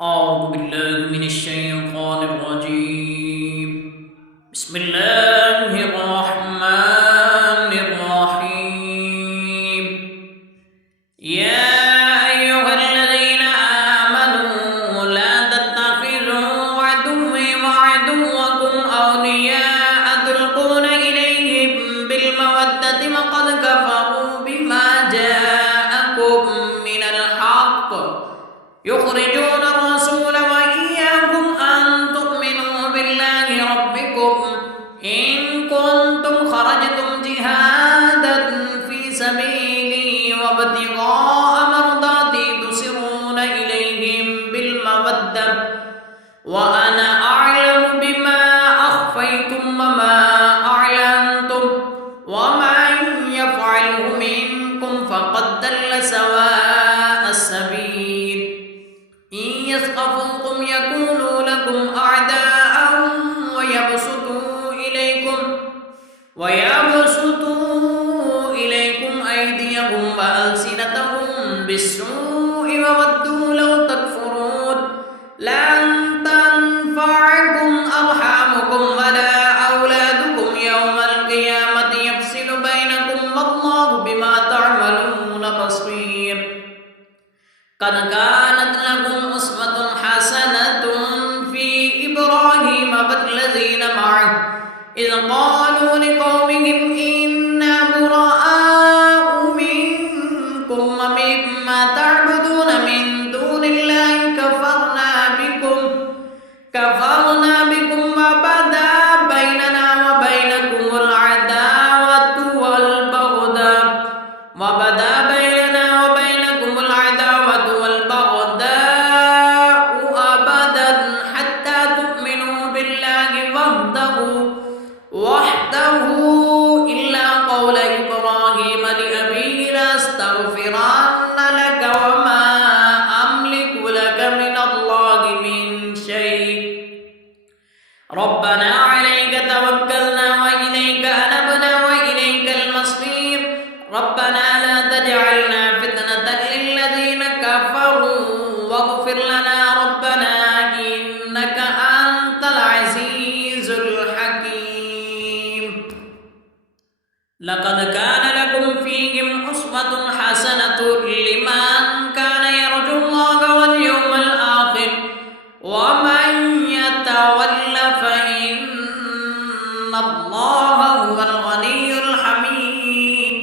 أعوذ بالله من الشيطان الرجيم. بسم الله الرحمن الرحيم. يا أيها الذين آمنوا لا تتخذوا عدوي وعدوكم أولياء تلقون إليهم بالمودة وقد كفروا بما جاءكم من الحق يخرجون الرسول وإياكم أن تؤمنوا بالله ربكم إن كنتم خرجتم جهادا في سبيلي وابتغاء مرضاتي تسرون إليهم بالمودة وأنا أعلم بما أخفيتم وما أعلنتم ومن يفعله منكم فقد ضل سواء السبيل. إن يثقفوكم يكونوا لكم أعداء ويبسطوا إليكم أيديهم وألسنتهم بالسوء وودوا لو تكفرون. لن تنفعكم أرحامكم ولا أولادكم يوم القيامة يفصل بينكم والله بما تعملون بصير. قد كانت لكم أسوة حسنة في إبراهيم والذين معه إذ قالوا لقومهم إنا براء منكم ومما تعبدون من دون الله كفرنا بكم وبدا بيننا وبينكم العداوة والبغضاء أبدا حتى تؤمنوا بالله وحده إلا قول إبراهيم لأبيه لأستغفرن لك وما أملك لك من الله من شيء. ربنا عليك توكلنا وإليك أنبنا وإليك المصير. ربنا لا تجعلنا فتنة للذين كفروا واغفر لنا ربنا إنك أنت العزيز الحكيم. لقد كان لكم فيهم أسوة حسنة لمن كان يرجو الله واليوم الآخر ومن يتول فإن الله هو الغني الحميد.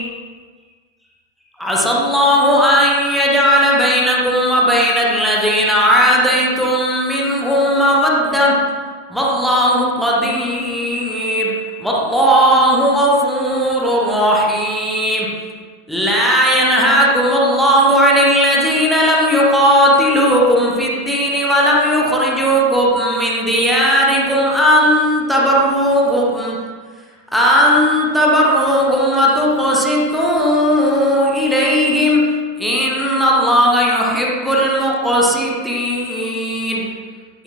عسى الله أن يجعل بينكم وبين الذين عاديتم منهم مودة والله قدير والله غفور رحيم. لا ينهاكم الله عن الذين لم يقاتلوكم في الدين ولم يخرجوكم من دياركم أن تبروهم وتقسطوا إليهم إن الله يحب المقسطين.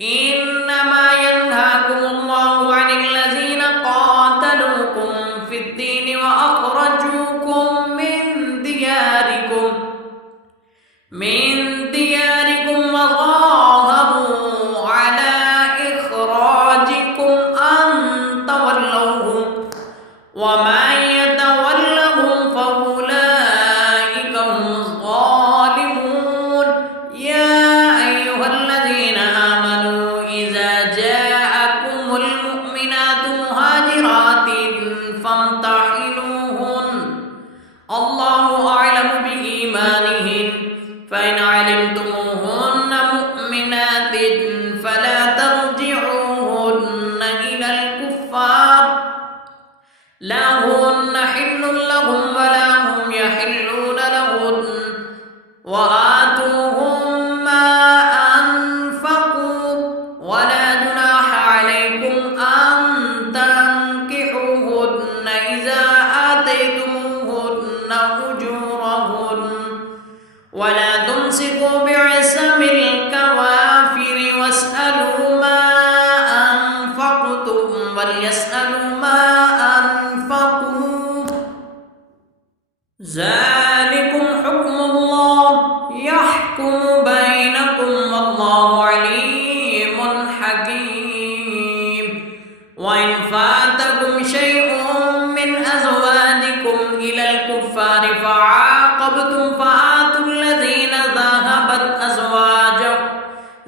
إنما ينهاكم الله عن الذين قاتلوكم في الدين وأخرجوكم من دياركم وظاهروا على إخراجكم أن تولوهم ومن يتولهم فأولئك هم الظالمون. يا أيها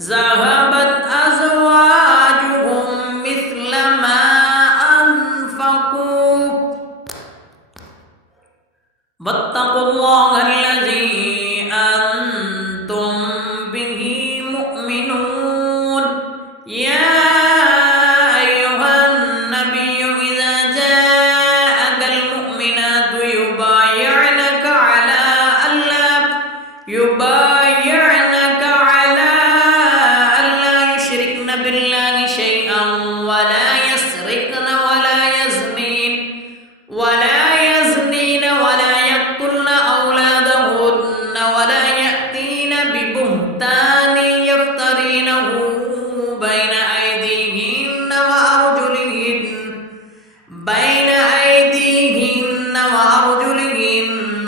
ذهبت أزواجهم مثل ما أنفقوا واتقوا الله الذي أنتم به مؤمنون يا أيها النبي إذا جاءك المؤمنات يبايعنك على ألا يشركن بالله شيئا ولا يسرقن ولا يزنين ولا يقتلن أولادهن ولا يأتين ببهتان يفترينه بين أيديهن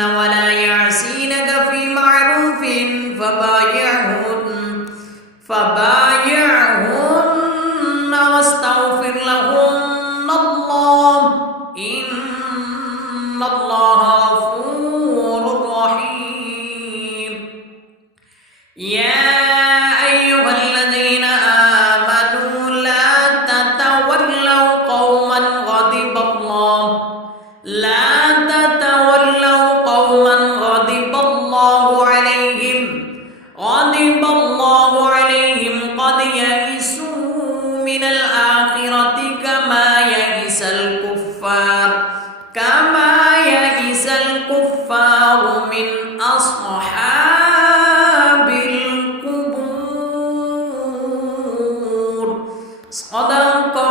ولا يعصينك في معروف فبايعهن واستغفر لهن الله إن الله غفور رحيم يا أيها الذين آمنوا لا تتولوا قوما غضب الله عليهم قد يئسوا من الآخرة كما يئس الكفار من أصحاب القبور صدق